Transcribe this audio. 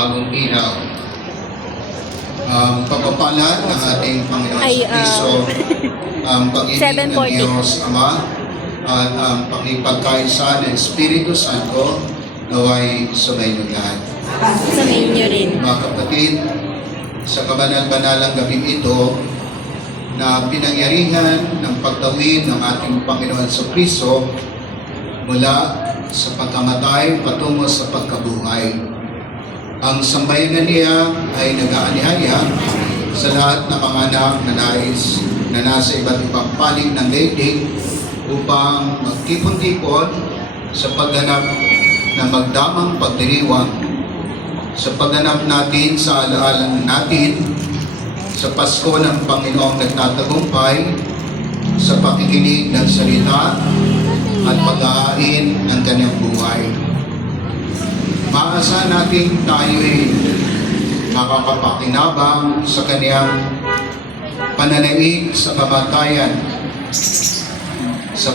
bagong ilaw. Pagpapalan ng ating Panginoon sa Kristo, pag-ibig ng 7:40. Diyos Ama, at ang pakipagkaisa ng Espiritu Santo naway sumainyo lahat. Sa menu rin. Mga kapatid, sa kabanal-banalang gabing ito na pinangyarihan ng pagtawid ng ating Panginoon sa Kristo mula sa pagkamatay patungo sa pagkabuhay. Ang sambayanan niya ay nag-aanyaya sa lahat ng mga anak na nais na nasa iba't ibang panig ng daigdig upang magtipon-tipon sa pagganap na magdamang pagdiriwang, sa pagganap natin sa alaala natin sa Pasko ng Panginoong nagtatagumpay, sa pakikinig ng salita at pag-aain ng kanyang buhay. Maasahan natin tayo'y makakapakinabang sa kanyang pananaig sa kamatayan sa